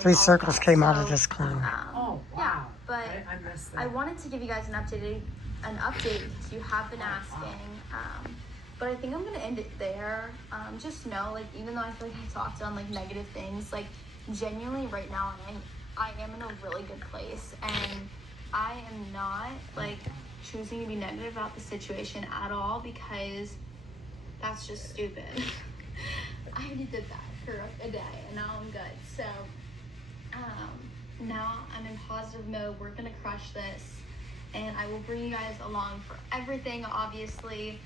Three circles came out of this cloud. Yeah, but I wanted to give you guys an update because you have been asking. But I think I'm gonna end it there. Just know, like, even though I feel like I talked on like negative things, like genuinely right now I am in a really good place, and I am not like choosing to be negative about the situation at all, because that's just stupid. I already did that for a day and now I'm good. So now I'm in positive mode. We're gonna crush this, and I will bring you guys along for everything, obviously.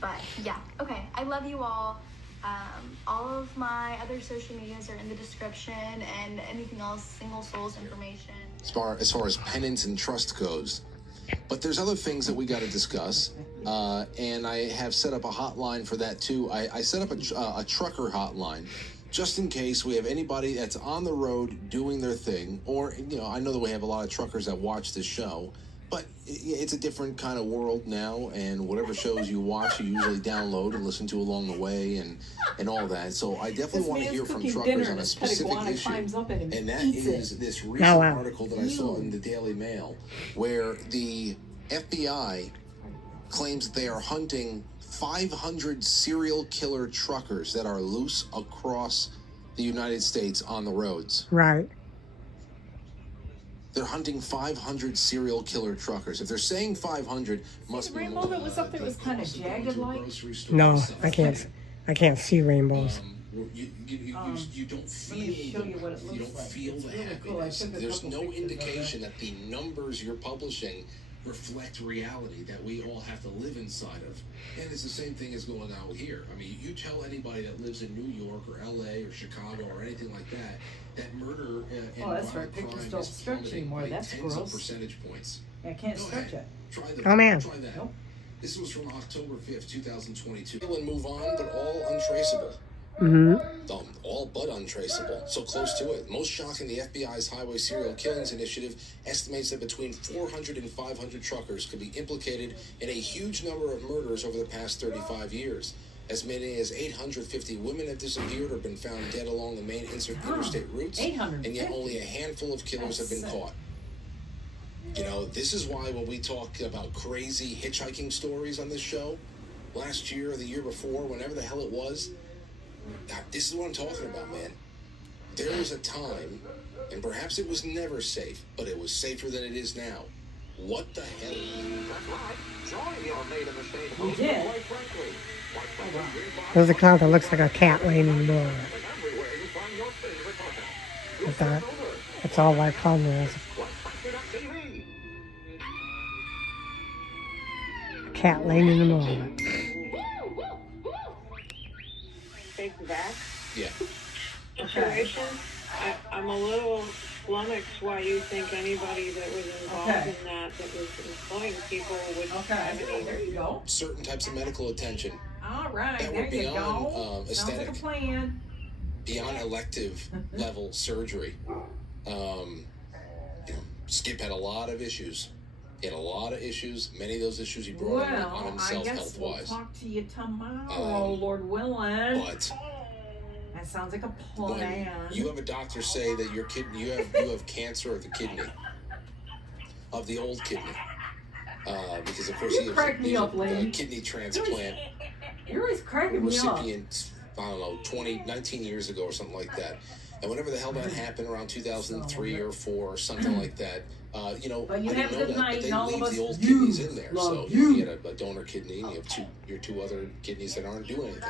But yeah, okay, I love you all. All of my other social medias are in the description, and anything else, Single Souls information. As far as penance and trust goes. But there's other things that we got to discuss, and I have set up a hotline for that too. I set up a trucker hotline, just in case we have anybody that's on the road doing their thing, or, you know, I know that we have a lot of truckers that watch this show, but it's a different kind of world now, and whatever shows you watch, you usually download and listen to along the way, and all that. So I definitely want to hear from truckers on a specific issue, and that is this recent article that I saw in the Daily Mail, where the FBI claims that they are hunting 500 serial killer truckers that are loose across the United States on the roads. Right. They're hunting 500 serial killer truckers. If they're saying 500, must be rainbow that was up there was kind of jagged like. No, I can't see rainbows. You don't feel the happiness. There's no indication that the numbers you're publishing reflect reality that we all have to live inside of. And it's the same thing as going out here. I mean, you tell anybody that lives in New York or LA or Chicago or anything like that, that murder and that's right. violent crime Pictures don't is stretch plummeting anymore. by That's tens gross. of percentage points. I can't Go stretch ahead. it. Try that. Oh, man. Try that. Nope. This was from October 5th, 2022. And move on, but all untraceable. All but untraceable. So close to it. Most shocking, the FBI's Highway Serial Killings Initiative estimates that between 400 and 500 truckers could be implicated in a huge number of murders over the past 35 years. As many as 850 women have disappeared or been found dead along the main interstate routes, and yet only a handful of killers have been caught. You know, this is why when we talk about crazy hitchhiking stories on this show, last year or the year before, whenever the hell it was, this is what I'm talking about, man. There was a time, and perhaps it was never safe, but it was safer than it is now. What the hell? That's right. Join your made a mistake. You did. Quite frankly. There's a cloud that looks like a cat laying in the middle of it. Everywhere you find your favorite podcast. With that, it's all white cloud there. TV. A cat laying in the middle of it. Take that Yeah. situation. I'm a little flummoxed why you think anybody that was involved in that was employing people would have any. There you go. Certain types of medical attention All right. that There were you go. beyond Sounds like aesthetic, a plan. beyond elective level surgery. You know, Skip had a lot of issues. He had a lot of issues. Many of those issues he brought on Well, I himself guess we'll health-wise. talk to you tomorrow, Lord willing. But That sounds like a when plan. you have a doctor say that your kidney, you have cancer of the kidney, of the old kidney, because of course he was a kidney transplant You're always cracking me up. recipient, I don't know, 19 years ago or something like that. And whenever the hell that happened, around 2003 or 4 or something like that, you know, But you I have didn't know the that, night but they and all of leave us the old kidneys in there. So love you get a donor kidney, and you have your 2 other kidneys that aren't doing anything.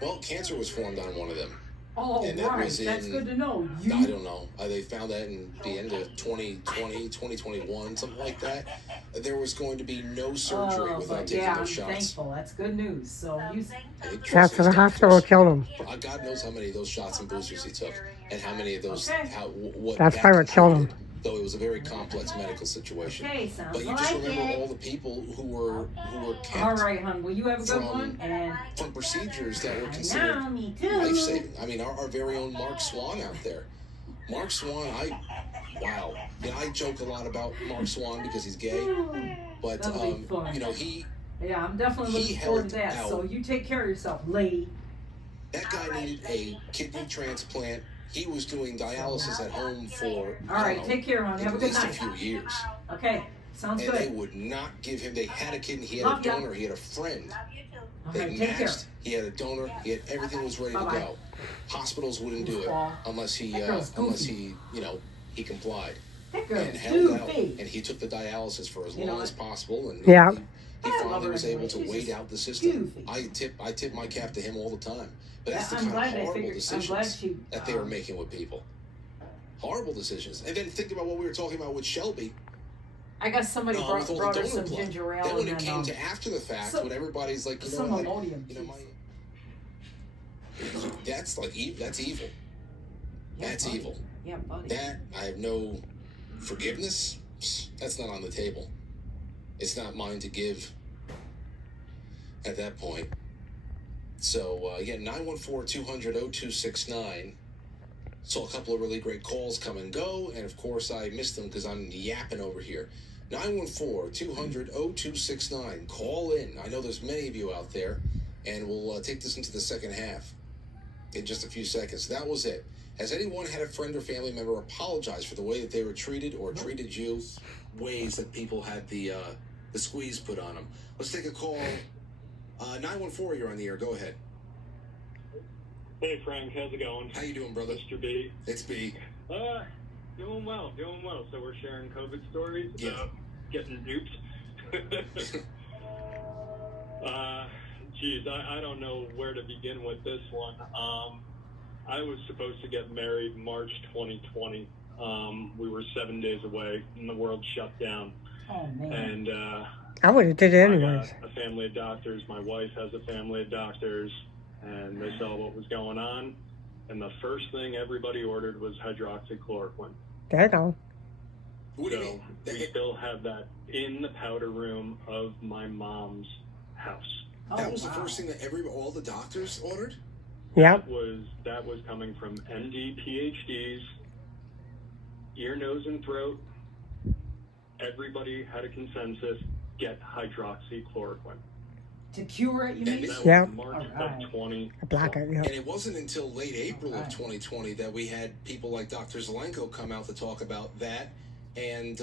Well, cancer was formed on one of them. Oh, And that right. was That's in- good to know. I don't know. They found that in the end of 2020, 2021, something like that. There was going to be no surgery without taking I'm those shots. thankful. That's good news. So you. Shots to the hospital killed him. God knows how many of those shots and boosters he took, and how many of those. What That's probably what killed him. Though it was a very complex medical situation. Okay, sounds But you like just remember it. all the people who were kept All right, hon. Well, you have a good one. And from procedures that were now, considered me too. life-saving. I mean, our very own Mark Swan out there. Mark Swan, wow. You know, I joke a lot about Mark Swan because he's gay, but That'll be fun. you know, he Yeah, I'm definitely he looking forward held to that. out. So you take care of yourself, lady. That guy needed a kidney transplant. He was doing dialysis at home for, All right, take care, honey. Have a at good least a night. few years. Okay, sounds And good. they would not give him, they had a kidney, he had Love a ya. donor, he had a friend. All They right, take care. matched, he had a donor, he had everything was ready to Bye-bye. go. Hospitals wouldn't do it unless he, That girl's he complied. That girl's And held out, goofy. and he took the dialysis for as You know long what? as possible, and Yeah. he I love finally her was anyway. able to She's wait just out the system. goofy. I tip my cap to him all the time. But that's the I'm kind glad of they horrible figured. I'm decisions glad she. that they were making with people. Horrible decisions. And then think about what we were talking about with Shelby. I guess somebody with all brought the her donor some blood. ginger ale Then when and it came to after the fact, when everybody's like, some ammonium. That's evil. Yeah, That's buddy. evil. Yeah, buddy. That I have no forgiveness. That's not on the table. It's not mine to give at that point. So, 914-200-0269. Saw a couple of really great calls come and go, and of course I missed them because I'm yapping over here. 914-200-0269. Call in. I know there's many of you out there, and we'll take this into the second half in just a few seconds. That was it. Has anyone had a friend or family member apologize for the way that they were treated or treated you? Ways that people had the squeeze put on them. Let's take a call. 914, you're on the air. Go ahead. Hey Frank, how's it going? How you doing, brother? Mr. B. It's B. Doing well. So we're sharing COVID stories about getting duped. Geez, I don't know where to begin with this one. I was supposed to get married March 2020. We were 7 days away, and the world shut down. Oh man. And I would have did it I anyways. got a family of doctors. My wife has a family of doctors, and they saw what was going on. And the first thing everybody ordered was hydroxychloroquine. There you go. So we still have that in the powder room of my mom's house. That was the first thing that all the doctors ordered? Yep. That was coming from MD, PhDs, ear, nose, and throat. Everybody had a consensus, get hydroxychloroquine. To cure it, you mean? That Yeah. was March of 20. A blackout, yeah. And it wasn't until late April of 2020 that we had people like Dr. Zelenko come out to talk about that and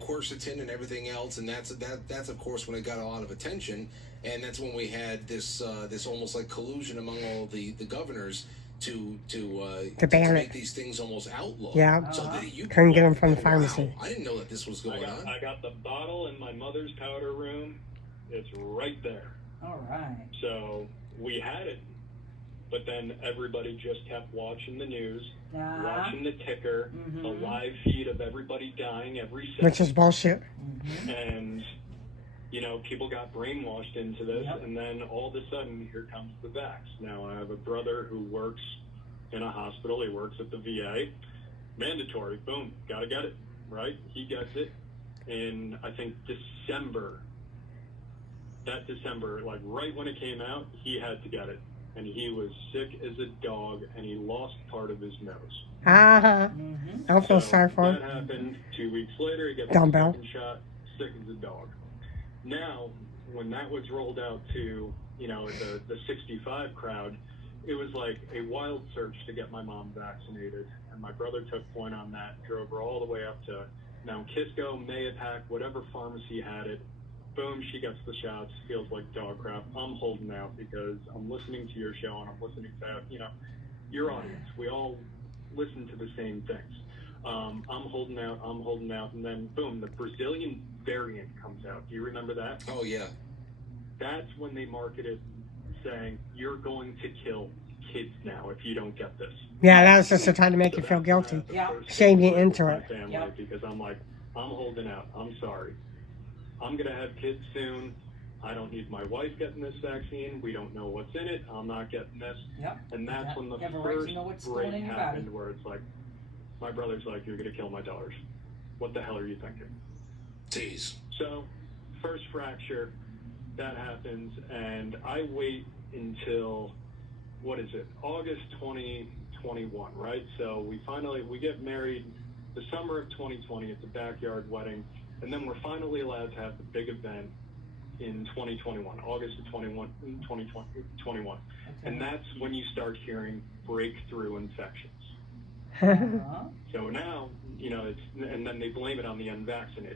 quercetin and everything else, and that's of course when it got a lot of attention, and that's when we had this almost like collusion among all the governors to ban make it. these things almost outlaw. Yeah. So that you Couldn't get them from the wow, pharmacy. I didn't know that this was going on. I got the bottle in my mother's powder room. It's right there. All right. So we had it, but then everybody just kept watching the news, watching the ticker, a live feed of everybody dying every second. Which is bullshit. And, people got brainwashed into this, and then all of a sudden, here comes the vax. Now, I have a brother who works in a hospital. He works at the VA. Mandatory. Boom. Got to get it, right? He gets it in, I think, December. That December, like right when it came out, he had to get it. And he was sick as a dog, and he lost part of his nose. I don't feel So sorry for that him. happened. 2 weeks later, he gets Dumbbell. the second shot, sick as a dog. Now, when that was rolled out to, the 65 crowd, it was like a wild search to get my mom vaccinated. And my brother took point on that, drove her all the way up to Mount Kisco, Mayapack, whatever pharmacy had it. Boom, she gets the shots, feels like dog crap. I'm holding out because I'm listening to your show and I'm listening to, your audience. We all listen to the same things. I'm holding out, and then boom, the Brazilian variant comes out. Do you remember that? Oh, yeah. That's when they marketed saying, you're going to kill kids now if you don't get this. Yeah, that was just to try to make you feel guilty. Shame you into it. Because I'm like, I'm holding out. I'm sorry. I'm going to have kids soon. I don't need my wife getting this vaccine. We don't know what's in it. I'm not getting this. And that's when the first break happened where it's like, my brother's like, you're going to kill my daughters. What the hell are you thinking? Jeez. So, first fracture, that happens, and I wait until, August 2021, right? So we get married the summer of 2020. It's a backyard wedding. And then we're finally allowed to have the big event in 2021, August of 2021. And that's when you start hearing breakthrough infections. So now, you know, and then they blame it on the unvaccinated.